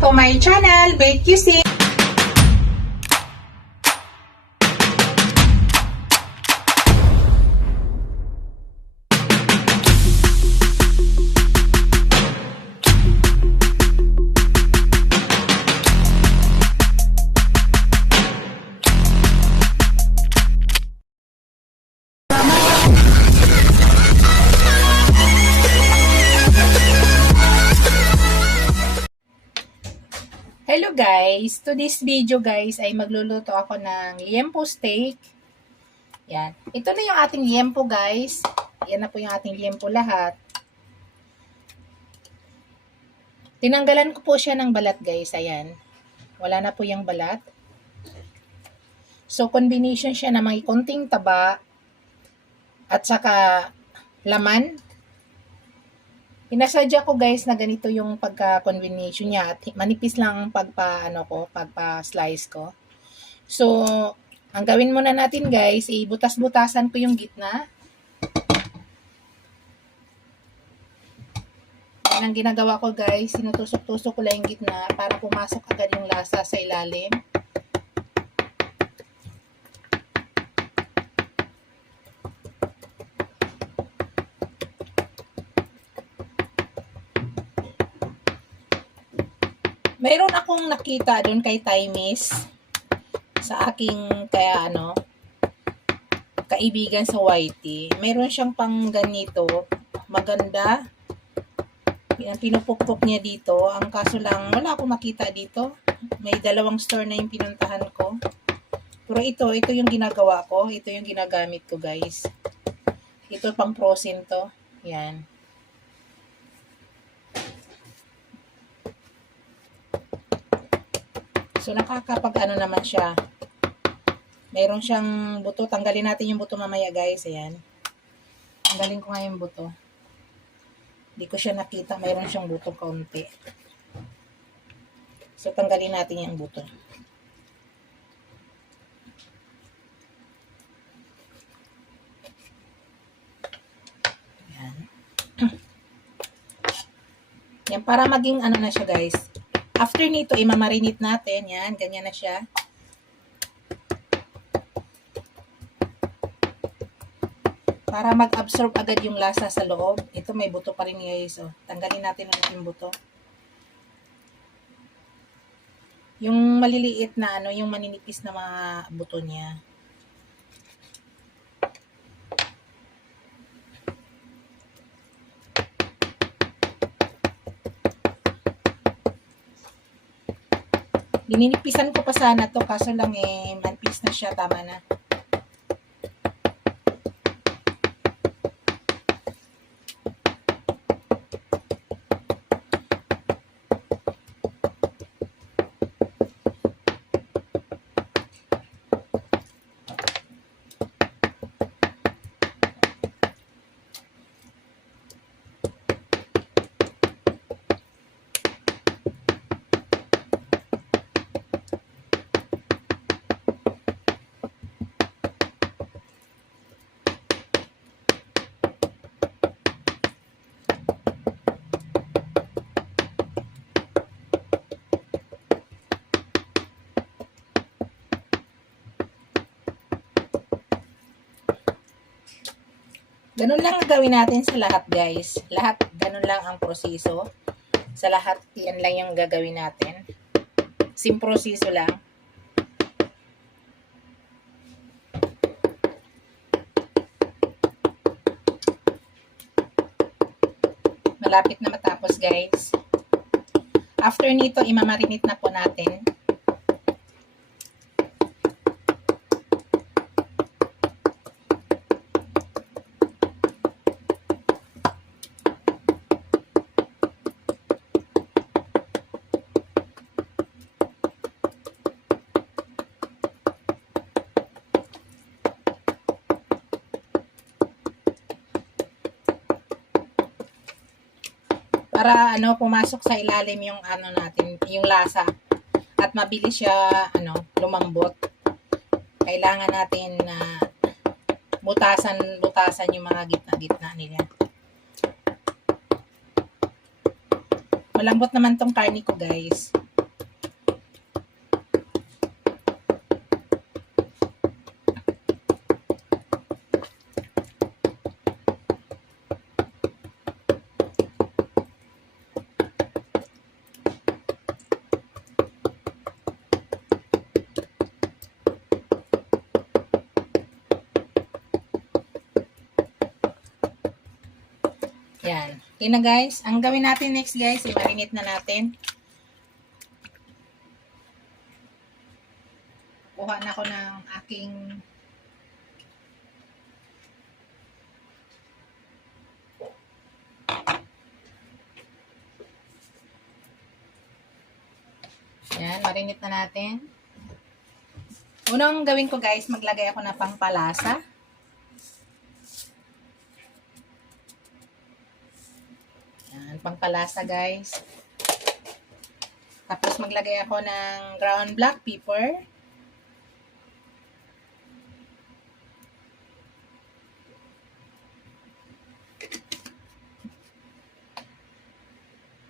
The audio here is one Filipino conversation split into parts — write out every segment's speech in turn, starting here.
to my channel, Bake QC. Hello guys! To this video guys ay magluluto ako ng liempo steak. Yan. Ito na yung ating liempo guys. Yan na po yung ating liempo lahat. Tinanggalan ko po siya ng balat guys. Ayan. Wala na po yung balat. So combination siya na may konting taba at saka laman. Pinasadya ko guys na ganito yung pagka-combination niya at manipis lang ang pagpa-slice ko. So, ang gawin muna natin guys, ibutas-butasan ko yung gitna. Yan ang ginagawa ko guys, sinutusok-tusok ko lang yung gitna para pumasok agad yung lasa sa ilalim. Mayroon akong nakita doon kay Timis sa aking kaibigan sa YT. Mayroon siyang pang ganito, maganda. Pinupukpok niya dito. Ang kaso lang, wala akong makita dito. May dalawang store na yung pinuntahan ko. Pero ito yung ginagawa ko. Ito yung ginagamit ko guys. Ito pang frozen to. Yan. So, nakakapag naman siya. Mayroon siyang buto. Tanggalin natin yung buto mamaya, guys. Ayan. Tanggalin ko nga yung buto. Hindi ko siya nakita. Mayroon siyang buto kaunti. So, tanggalin natin yung buto. Ayan. Yan, para maging na siya, guys. After nito, imamarinate natin. Yan, ganyan na siya. Para mag-absorb agad yung lasa sa loob. Ito may buto pa rin guys. Oh. Tanggalin natin ulit yung buto. Yung maliliit na yung maninipis na mga buto niya. Dininipisan ko pa sana to kaso lang manipis na siya, tama na. Ganun lang ang gawin natin sa lahat guys. Lahat, ganun lang ang proseso. Sa lahat, yan lang yung gagawin natin. Same proseso lang. Malapit na matapos guys. After nito, imamarinate na po natin. Para pumasok sa ilalim yung natin, yung lasa at mabilis siya lumambot. Kailangan natin na butasan yung mga gitna nila. Malambot naman tong karne ko guys. Yan. Okay na guys. Ang gawin natin next guys, i-marinate na natin. Kuha na ako ng aking yan, marinate na natin. Unang gawin ko guys, maglagay ako ng pangpalasa. Yan, pangpalasa guys. Tapos maglagay ako ng ground black pepper.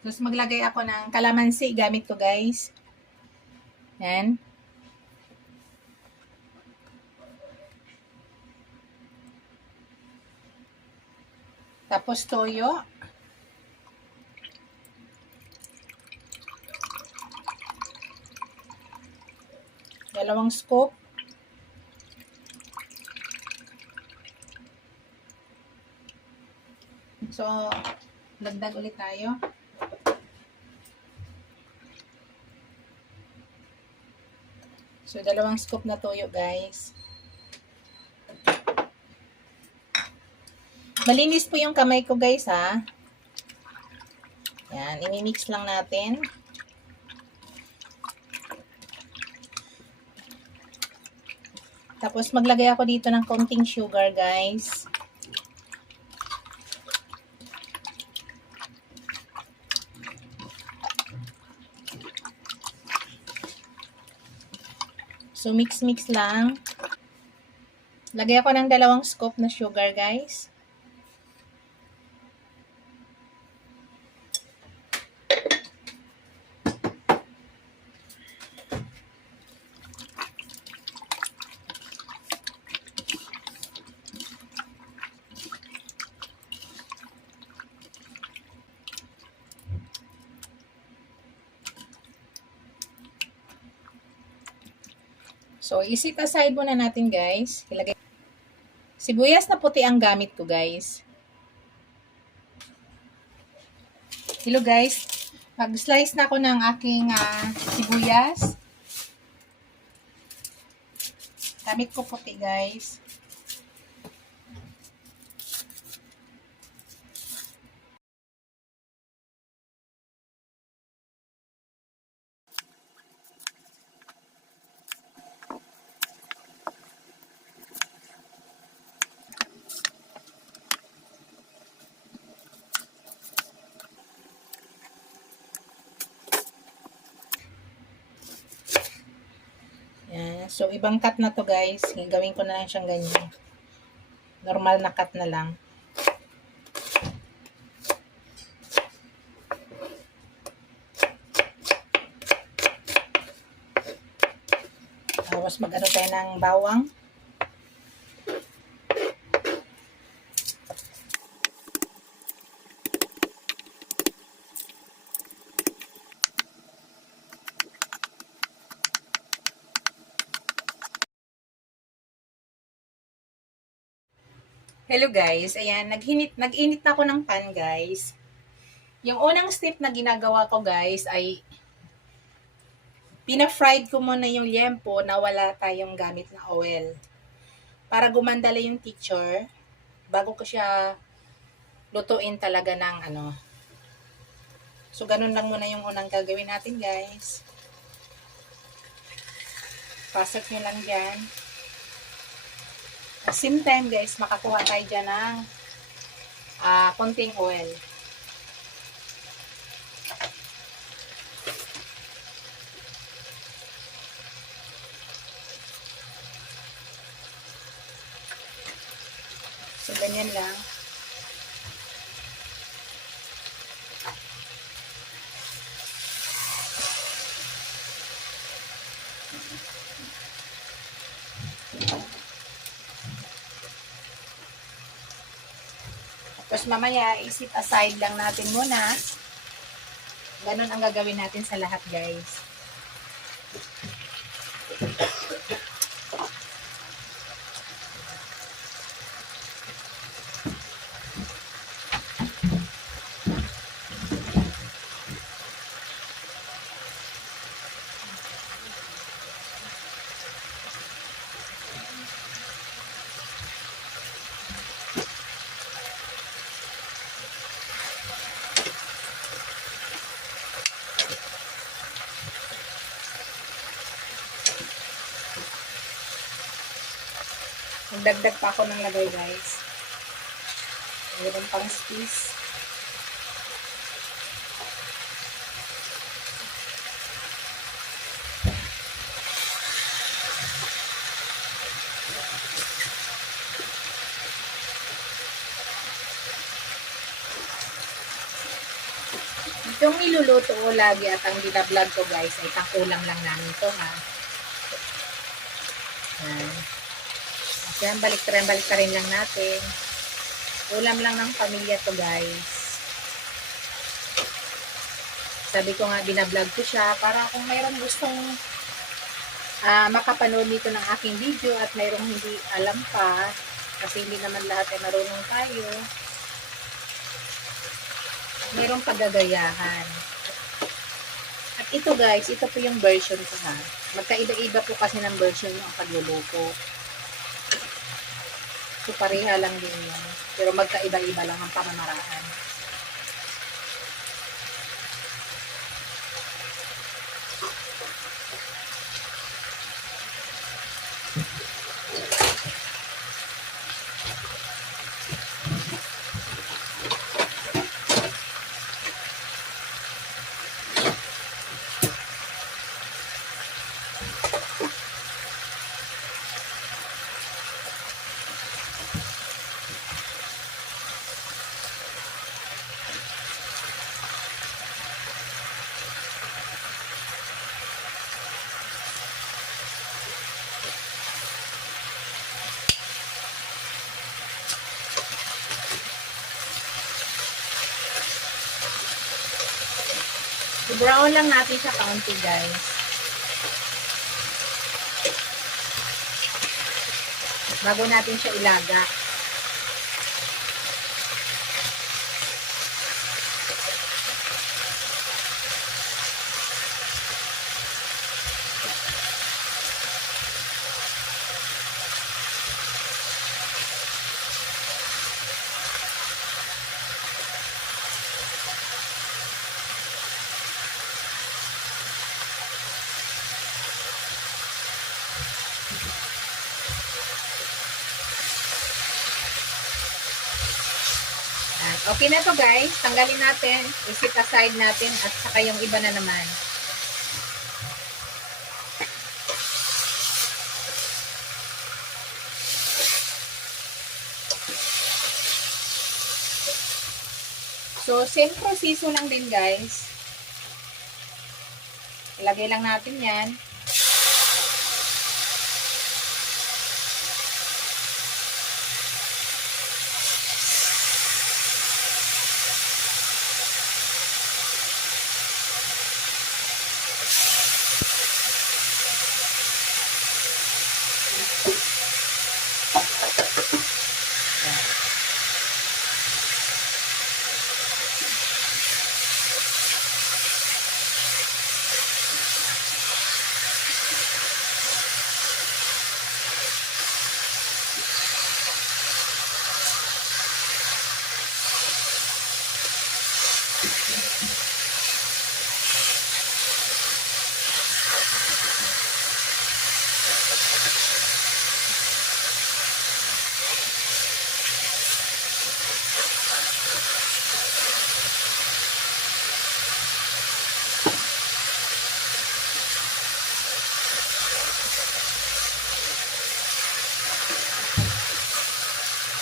Tapos maglagay ako ng kalamansi gamit ko guys. Yan. Tapos toyo. Dalawang scoop. So, dagdag ulit tayo. So, dalawang scoop na toyo, guys. Malinis po yung kamay ko, guys, ha. Yan, imimix lang natin. Tapos, maglagay ako dito ng konting sugar, guys. So, mix-mix lang. Lagay ako ng 2 scoop na sugar, guys. So, isit aside muna natin, guys. Ilagay. Sibuyas na puti ang gamit ko, guys. Hello, guys. Mag-slice na ako ng aking sibuyas. Gamit ko puti, guys. Yan. So, ibang cut na to guys. Gawin ko na lang siyang ganyan. Normal na cut na lang. Tapos mag-ano tayo ng bawang. Hello guys, ayan, nag-init na ako ng pan guys. Yung unang step na ginagawa ko guys ay pina-fried ko muna yung liempo na wala tayong gamit na oil. Para gumandala yung texture bago ko siya lutuin talaga ng ano. So ganun lang muna yung unang gagawin natin guys. Pasok nyo lang dyan. At same time guys, makakuha tayo dyan ng konting oil. So, ganyan lang. Tapos mamaya, isip aside lang natin muna. Ganun ang gagawin natin sa lahat, guys. Nagdagdag pa ako ng lagay, guys. Mayroon pang space. Itong niluluto ko lagi at ang binablog ko, guys, ay pangkulang lang namin to, ha. Yan, balik rin lang natin. Ulam lang ng pamilya to, guys. Sabi ko nga, binablog ko siya para kung mayroong gustong makapanood dito ng aking video at mayroong hindi alam pa, kasi hindi naman lahat ay marunong tayo, mayroong paggagayahan. At ito, guys, ito po yung version ko, ha. Magkaiba-iba po kasi ng version yung pagluluto. So, pareha lang din yun. Pero magkaiba-iba lang ang pamamaraan. I-brown lang natin sa kaunti, guys. Bago natin siya ilaga. Okay na to, guys. Tanggalin natin. I-set aside natin at saka yung iba na naman. So, same proseso lang din, guys. Ilagay lang natin yan.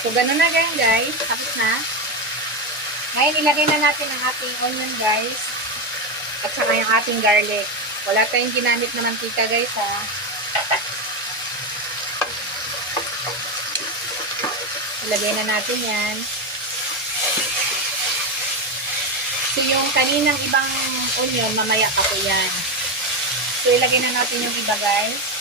So, ganun na ganyan, guys. Tapos na. Ngayon, ilagay na natin ang ating onion, guys. At saka yung ating garlic. Wala tayong ginamit na mantika, guys, ha. Ilagay na natin yan. So, yung kaninang ibang onion, mamaya pa po yan. So, ilagay na natin yung iba, guys.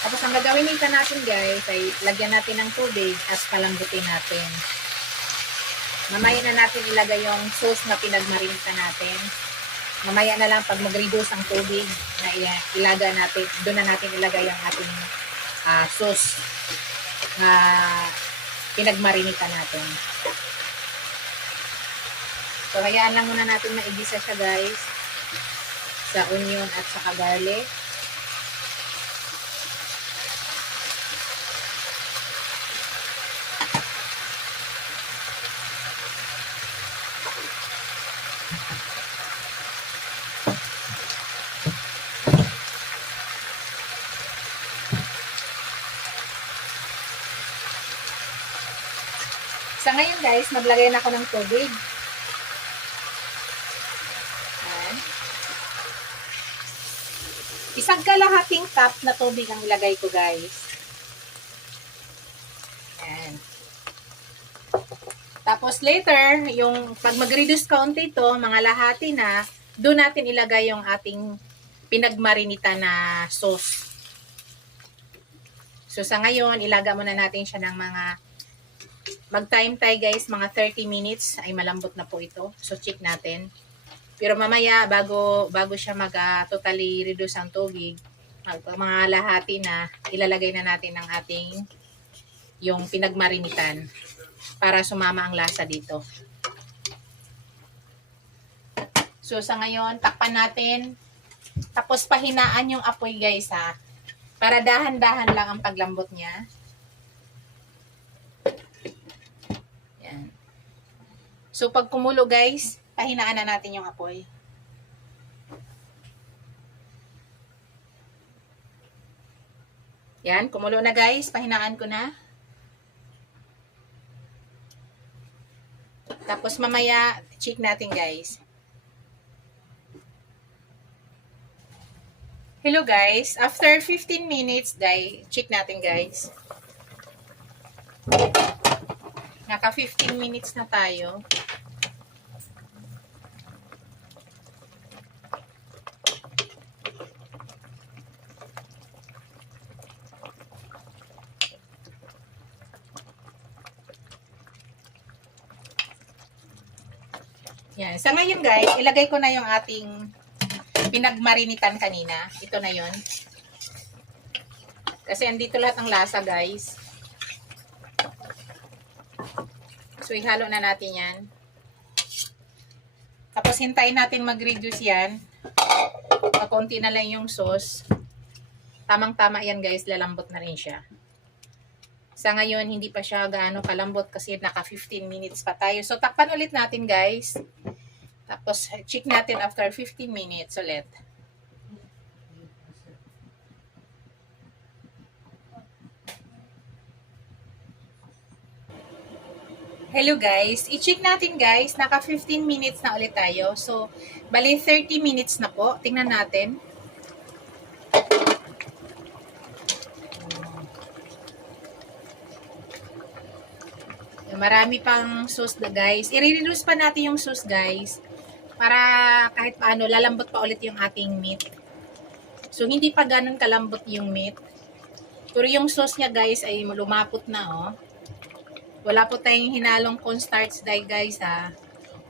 Tapos, ang gagawin nito natin, guys, ay lagyan natin ng tubig at palambutin natin. Mamaya na natin ilagay yung sauce na pinagmarinta natin. Mamaya na lang pag mag-reduce ang tubig na ilaga natin, doon na natin ilagay ang ating sauce na pinagmarinita natin. So, hayaan lang muna natin maigisa siya guys sa onion at saka garlic. Sa ngayon guys, maglagay na ako ng tubig. Ayan. Isang kalahating cup na tubig ang ilagay ko guys. Ayan. Tapos later, yung pag mag-reduce kaunti ito, mga lahati na, doon natin ilagay yung ating pinagmarinita na sauce. So sa ngayon, ilaga muna natin siya ng mga mag-time tayo guys, mga 30 minutes ay malambot na po ito. So check natin. Pero mamaya bago siya totally reduce ang tubig, mga lahati na ilalagay na natin ang ating yung pinagmarinitan para sumama ang lasa dito. So sa ngayon, takpan natin. Tapos pahinaan yung apoy guys ha. Para dahan-dahan lang ang paglambot niya. So, pag kumulo guys, pahinaan na natin yung apoy. Yan, kumulo na guys, pahinaan ko na. Tapos mamaya, check natin guys. Hello guys, after 15 minutes, check natin guys. Naka 15 minutes na tayo. Yan. Sa ngayon guys, ilagay ko na yung ating pinagmarinitan kanina. Ito na yon. Kasi andito lahat ng lasa guys. So ihalo na natin yan. Tapos hintayin natin mag-reduce yan. Pagkunti na lang yung sauce. Tamang-tama yan guys, lalambot na rin siya. Sa ngayon, hindi pa siya gaano kalambot kasi naka 15 minutes pa tayo. So takpan ulit natin guys. Tapos, check natin after 15 minutes ulit. Hello guys. I-check natin guys. Naka 15 minutes na ulit tayo. So, bali 30 minutes na po. Tingnan natin. Marami pang sauce na guys. I-reduce pa natin yung sauce guys. Para kahit paano, lalambot pa ulit yung ating meat. So, hindi pa ganun kalambot yung meat. Pero yung sauce niya guys ay lumapot na oh. Wala po tayong hinalong cornstarch dye guys ha.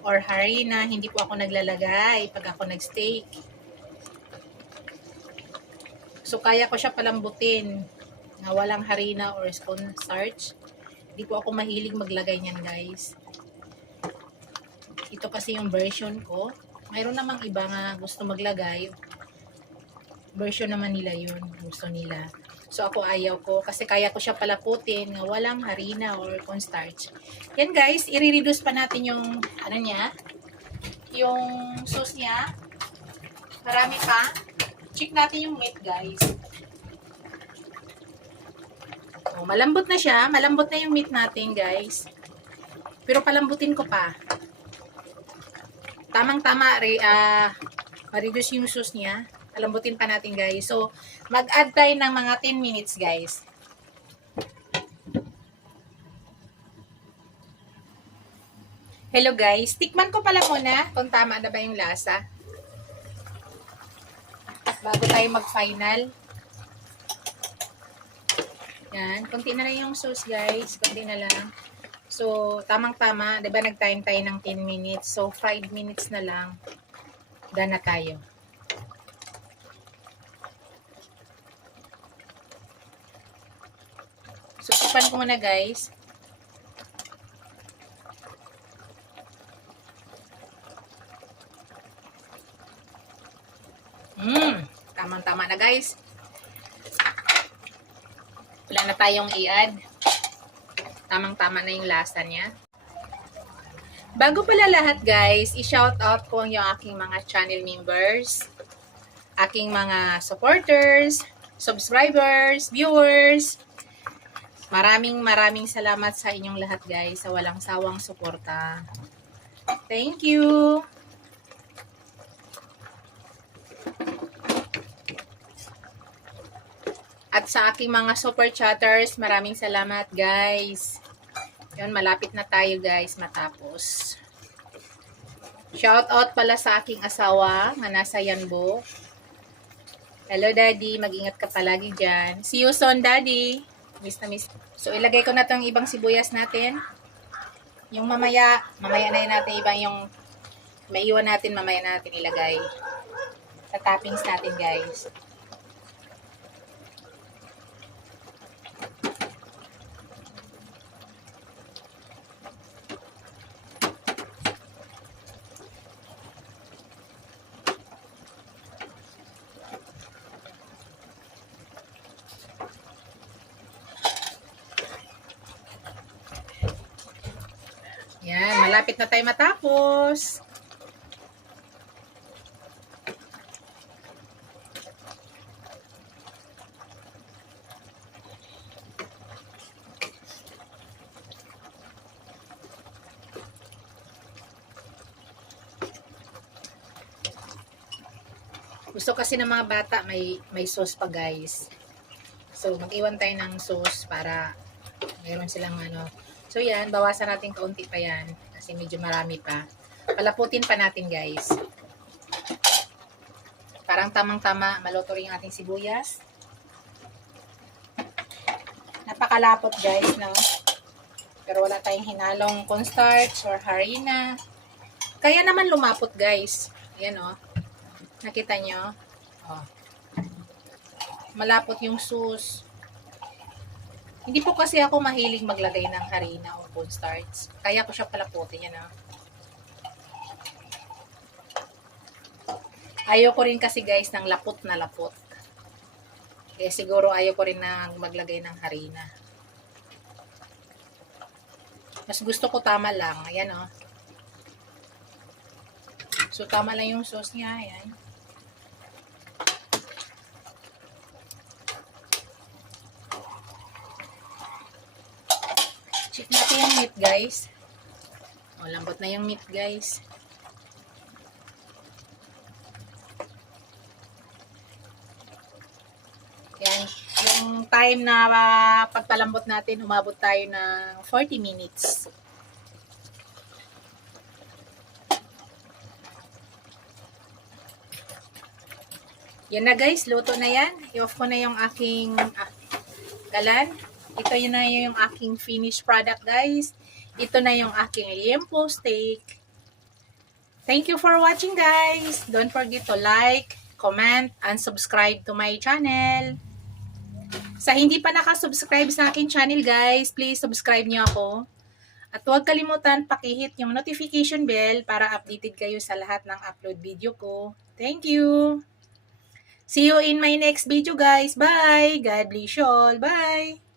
Or harina. Hindi po ako naglalagay pag ako nag-steak. So, kaya ko siya palambutin na walang harina or cornstarch. Hindi po ako mahilig maglagay niyan guys. Ito kasi yung version ko. Mayroon namang iba nga gusto maglagay. Version naman nila yun. Gusto nila. So ako ayaw ko. Kasi kaya ko siya palaputin na walang harina or cornstarch. Yan guys. I-reduce pa natin yung ano niya. Yung sauce niya. Marami pa. Check natin yung meat guys. Oh, malambot na siya. Malambot na yung meat natin guys. Pero palambutin ko pa. Tamang-tama, ma-reduce yung sauce niya. Alambutin pa natin guys. So, mag-add tayo ng mga 10 minutes guys. Hello guys. Tikman ko pala muna kung tama na ba yung lasa. Bago tayo mag-final. Yan. Kunti na lang yung sauce guys. Kunti na lang. So, tamang-tama, 'di ba nag-time tayo ng 10 minutes. So, 5 minutes na lang. Done na tayo. Tikpan ko muna guys. Tamang-tama na guys. Wala na tayong i-add. Tamang-tama na yung lasa niya. Bago pala lahat guys, i-shoutout ko yung aking mga channel members, aking mga supporters, subscribers, viewers. Maraming salamat sa inyong lahat guys sa walang sawang suporta. Thank you! At sa aking mga super chatters, maraming salamat guys. Yun, malapit na tayo guys matapos. Shout out pala sa aking asawa na nasa Yanbo. Hello daddy, mag-ingat ka palagi dyan. See you soon daddy. Miss na miss. So ilagay ko na itong ibang sibuyas natin. Yung mamaya na yun natin ibang yung maiwan natin, mamaya natin ilagay. Sa toppings natin guys. Yan, malapit na tayo matapos. Gusto kasi ng mga bata may sauce pa guys. So mag-iwan tayo ng sauce para mayroon silang ano. So yan, bawasan natin kaunti pa yan kasi medyo marami pa. Palaputin pa natin guys. Parang tamang-tama, maluto rin yung ating sibuyas. Napakalapot guys, no? Pero wala tayong hinalong cornstarch or harina. Kaya naman lumapot guys. Ayan o. Nakita nyo? Oh. Malapot yung sauce. Hindi po kasi ako mahilig maglagay ng harina o cornstarch. Kaya ko siya palaputin yan. Ayaw ko rin kasi guys ng lapot na lapot. Kaya siguro ayaw ko rin na maglagay ng harina. Mas gusto ko tama lang. Ayan o. So tama lang yung sauce niya. Ayan. Check natin yung meat guys. O, lambot na yung meat guys. Yan. Yung time na pagpalambot natin, umabot tayo ng 40 minutes. Yan na guys, luto na yan. I-off ko na yung aking kalan. Ito yun na yung aking finished product guys. Ito na yung aking liempo steak. Thank you for watching guys. Don't forget to like, comment, and subscribe to my channel. Sa hindi pa nakasubscribe sa aking channel guys, please subscribe niyo ako. At huwag kalimutan pakihit yung notification bell para updated kayo sa lahat ng upload video ko. Thank you. See you in my next video guys. Bye. God bless you all. Bye.